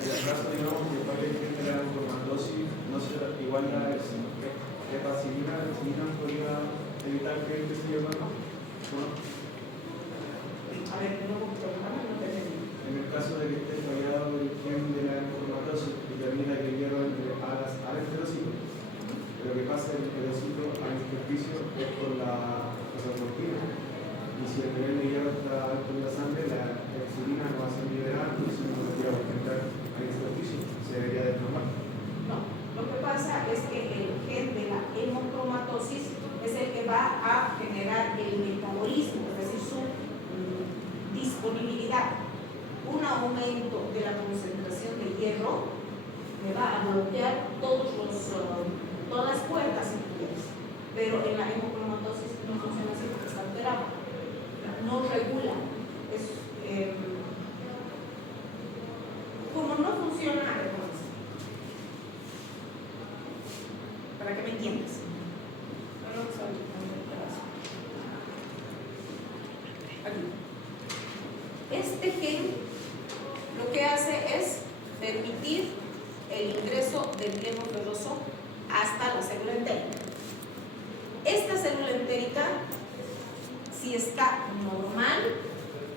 En el caso, digamos, que cualquier gente de la hemocromatosis no será igual a hepacilina, podría evitar que se lleve más. ¿No? A ver, de nuevo, no te entendí. En el caso de que esté fallado el gen de la hemocromatosis, determina que lleva al enterocito. Lo que pasa es que el enterocito al intersticio es con la proteína. Y si el nivel de hierro está alto en la sangre, la epsilina no va a ser liberada, entonces no debería aumentar al intersticio, se debería desplomar. No, lo que pasa es que el gen de la hemocromatosis es el que va a generar el metabolismo, es decir, su disponibilidad. Un aumento de la concentración de hierro me va a bloquear todas las puertas, si tú quieres. Pero en la hemocromatosis no funciona así porque está alterado. No regula. Como no funciona, a ver, para que me entiendas. Aquí. Este gen lo que hace es permitir el ingreso del hierro ferroso hasta la célula entérica. Esta célula entérica, si está normal,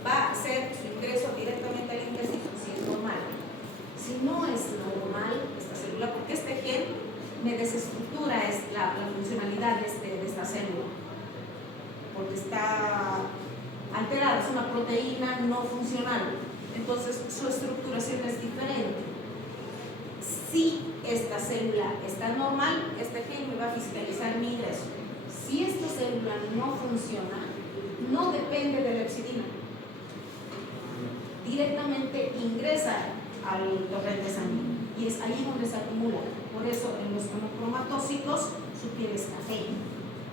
va a hacer su ingreso directamente al intersticio, si es normal. Si no es normal esta célula, porque este gen me desestructura la funcionalidad de esta célula, porque está alterada, es una proteína no funcional, entonces su estructuración es diferente. Si esta célula está normal, este gen me va a fiscalizar mi ingreso. Si esta célula no funciona, no depende de la epsidina, directamente ingresa al torrente sanguíneo y es ahí donde se acumula. Por eso en los hemocromatócitos su piel es café,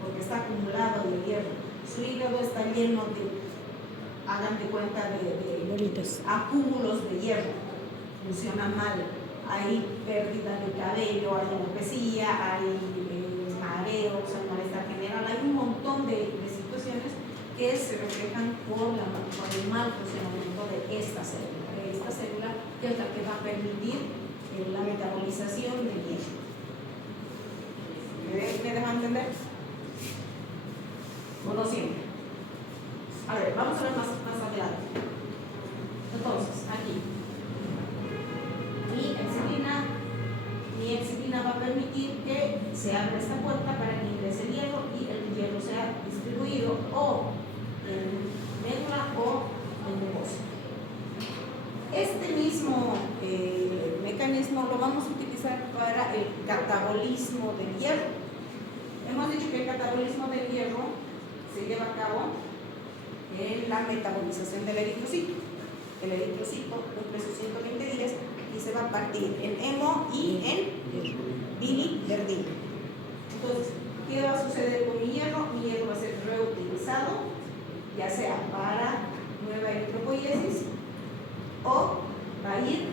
porque está acumulado de hierro. Su hígado está lleno de hagan de cuenta de Bolitas. acúmulos de hierro, funciona mal, hay pérdida de cabello, hay alopecia, hay mareos, hay malestar general, hay un montón de situaciones que se reflejan por el mal funcionamiento de esta célula. Esta célula que es la que va a permitir la metabolización del hierro. ¿Me dejan entender? ¿O no siempre? A ver, vamos a ver más adelante. Entonces, aquí. Mi excitina va a permitir que se abra esta puerta para que ingrese el hierro y el hierro sea distribuido o en médula o en depósito. Este mismo mecanismo lo vamos a utilizar para el catabolismo del hierro. Hemos dicho que el catabolismo del hierro se lleva a cabo en la metabolización del eritrocito. El eritrocito cumple sus 120 días y se va a partir en hemo y en biliverdina. Entonces, ¿qué va a suceder con mi hierro? Mi hierro va a ser reutilizado, ya sea para nueva eritropoiesis o va a ir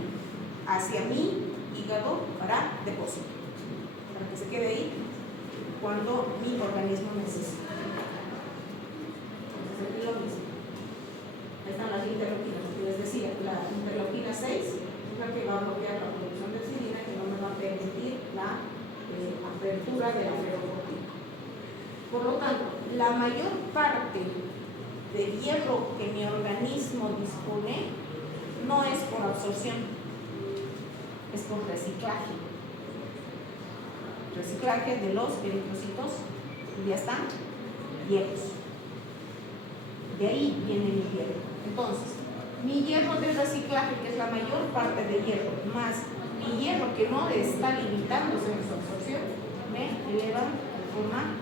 hacia mi hígado para depósito, para que se quede ahí cuando mi organismo necesita. Entonces, aquí lo mismo. Ahí están las interleuquinas. Les decía, la interleuquina 6 es la que va a bloquear la producción de excidina, que no me va a permitir la apertura de la ferroportina. Por lo tanto, la mayor parte del hierro que mi organismo dispone no es por absorción, es por reciclaje. Reciclaje de los eritrocitos, y ya están hierros. De ahí viene mi hierro. Entonces, mi hierro de reciclaje, que es la mayor parte de hierro, más mi hierro que no está limitándose en su absorción, me elevan de forma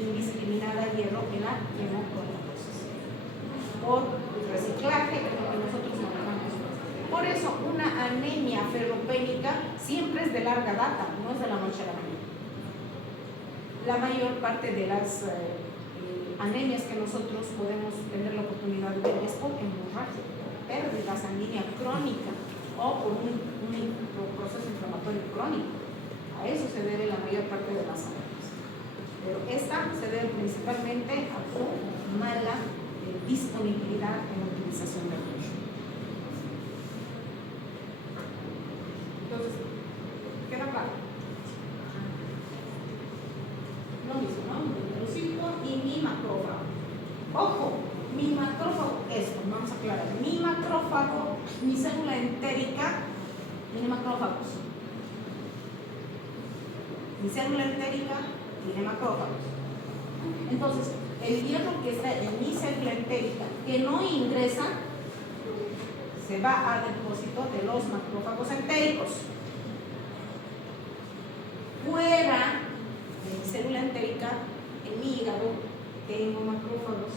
indiscriminada hierro en la hemocronatosis. Por el reciclaje, es lo que nosotros manejamos. Por eso, una anemia ferropénica siempre es de larga data, no es de la noche a la mañana. La mayor parte de las anemias que nosotros podemos tener la oportunidad de ver es por hemorragia, pérdida sanguínea crónica o por un proceso inflamatorio crónico. A eso se debe la mayor parte de las anemias. Pero esta se debe principalmente a tu mala disponibilidad en la utilización del hierro. Entonces, ¿queda claro? Lo mismo, ¿no? Mi eritrocito y mi macrófago. Ojo, mi macrófago, esto, vamos a aclarar. Mi macrófago, mi célula entérica, tiene macrófagos. Mi célula entérica tiene macrófagos. Entonces, el hierro que está en mi célula entérica, que no ingresa, se va a depósito de los macrófagos entéricos. Fuera de mi célula entérica, en mi hígado, tengo macrófagos.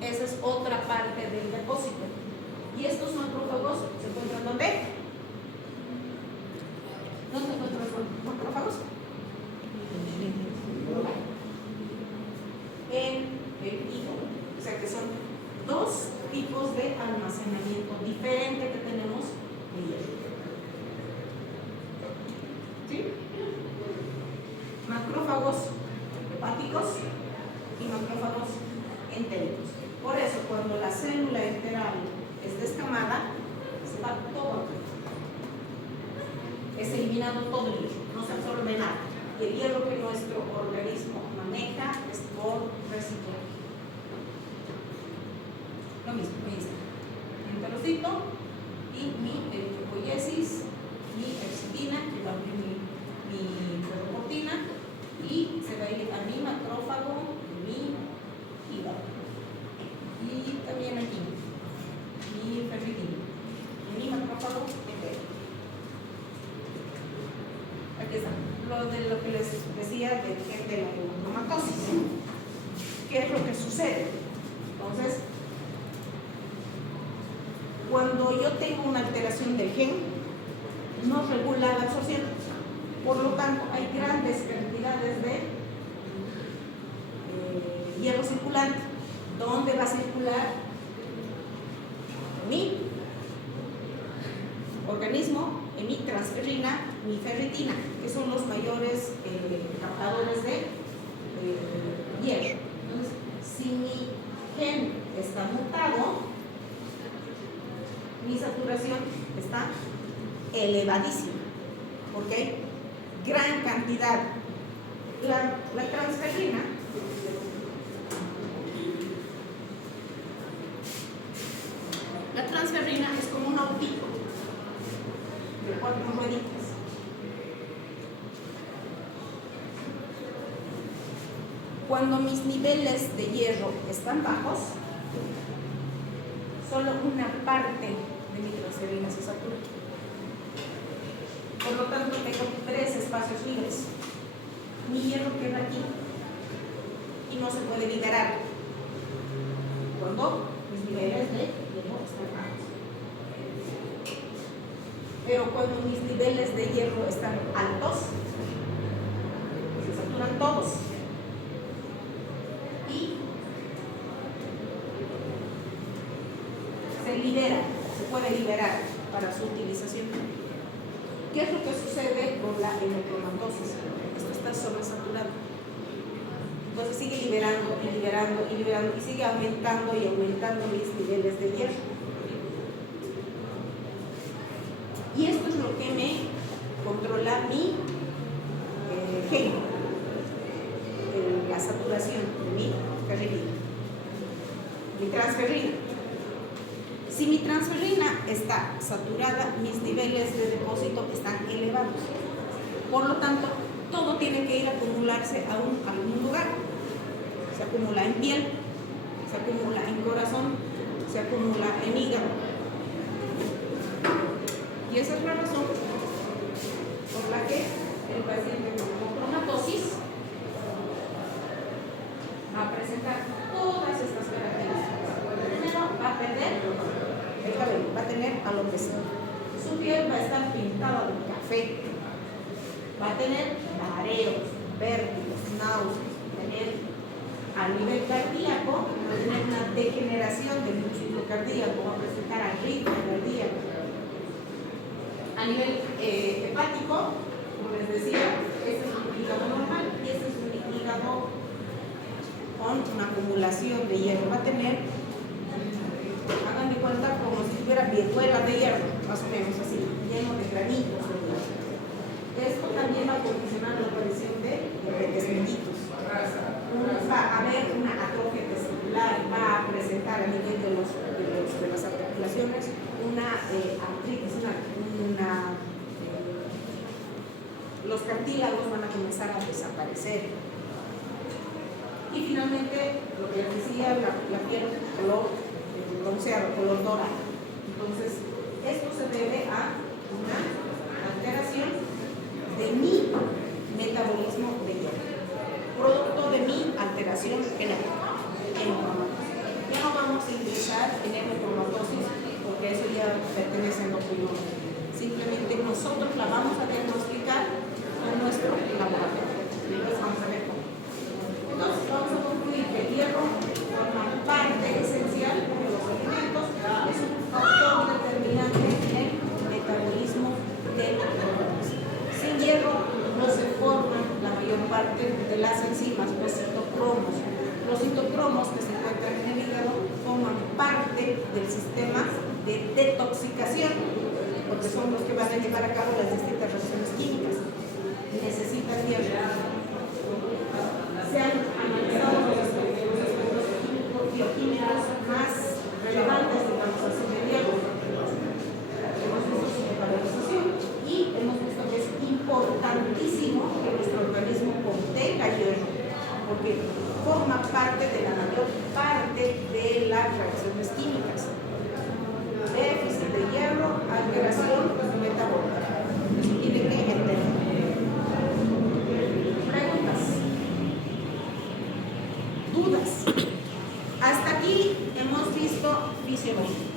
Esa es otra parte del depósito. Y estos macrófagos se encuentran ¿dónde? ¿Dónde se encuentran los macrófagos? En el hígado. O sea que son dos tipos de almacenamiento diferente que tenemos de hierro. ¿Sí? Macrófagos hepáticos y macrófagos entéricos. Por eso, cuando la célula enteral es descamada, se va todo. Es eliminado todo el hierro, no se absorbe nada. Y el hierro que nuestro organismo maneja es por reciclaje. Lo mismo, ahí está. Mi enterocito y mi eritropoiesis, mi excitina, que va a abrir mi ferroportina, y se va a ir a mi macrófago, mi hígado. Y también aquí, mi ferritina, y mi macrófago entero. Aquí está, lo que les decía de la hemocromatosis. ¿Qué es lo que sucede? Entonces, cuando yo tengo una alteración del gen, no regula la absorción. Por lo tanto, hay grandes cantidades de hierro circulante. ¿Dónde va a circular mi organismo? En mi transferrina, mi ferritina, que son los mayores captadores de hierro. Entonces, si mi gen está mutado, mi saturación está elevadísima, porque hay gran cantidad. La transferrina es como un autito de 4 rueditas. Cuando mis niveles de hierro están bajos, solo una parte de mi transferrina se satura. Por lo tanto, tengo 3 espacios libres. Mi hierro queda aquí y no se puede liberar cuando mis niveles de hierro están bajos. Pero cuando mis niveles de hierro están altos, se saturan todos y se libera, se puede liberar para su utilización. ¿Qué es lo que sucede con la hemocromatosis? Esto está sobresaturado. Entonces sigue liberando y liberando y liberando y sigue aumentando y aumentando mis niveles de hierro. Y esto es lo que me controla mi gen, la saturación de mi ferrina, mi transferrina. Si mi transferrina está saturada, mis niveles de depósito están elevados. Por lo tanto, todo tiene que ir a acumularse a algún lugar. Se acumula en piel, se acumula en corazón, se acumula en hígado. Y esa es la razón por la que el paciente con hemocromatosis va a presentar todas estas características. Primero, va a perder el cabello, va a tener alopecia. Su piel va a estar pintada de café, va a tener mareos, vértigos, náuseas, a nivel cardíaco, va a tener una degeneración del músculo cardíaco, va a presentar arritmia cardíaca. A nivel hepático, como les decía, este es un hígado normal y este es un hígado con una acumulación de hierro. Va a tener, hagan de cuenta, como si tuviera viruela de hierro, más o menos así, lleno de granitos de hierro. Esto también va a condicionar la aparición de diabetes mellitus. Va a haber una atrofia testicular, va a presentar a nivel de las articulaciones una artritis, los cartílagos van a comenzar a desaparecer. Y finalmente, lo que les decía, la piel color bronceado, color dorado. Entonces, esto se debe a una alteración de mi metabolismo de hierro, producto de mi alteración genética. Ya no vamos a ingresar en hemocromatosis porque eso ya pertenece al doctor. Simplemente nosotros la vamos a diagnosticar en nuestro laboratorio. Entonces vamos a ver cómo. Entonces vamos a concluir que el hierro forma parte esencial de los alimentos, es un factor determinante en el metabolismo del organismo. Sin hierro no se forman la mayor parte de las enzimas, los citocromos. Los citocromos que se encuentran en el hígado forman parte del sistema de detoxificación, porque son los que van a llevar a cabo las distintas reacciones químicas. Necesitan hierro. Se han analizado los aspectos bioquímicos más relevantes de la utilización del hierro. Hemos visto su metabolización y hemos visto que es importantísimo que nuestro organismo contenga hierro, porque forma parte de la mayor parte de las reacciones químicas. Déficit de hierro, alteración metabólica. Eso tiene que entender. Preguntas. ¿Dudas? Hasta aquí hemos visto fisiología.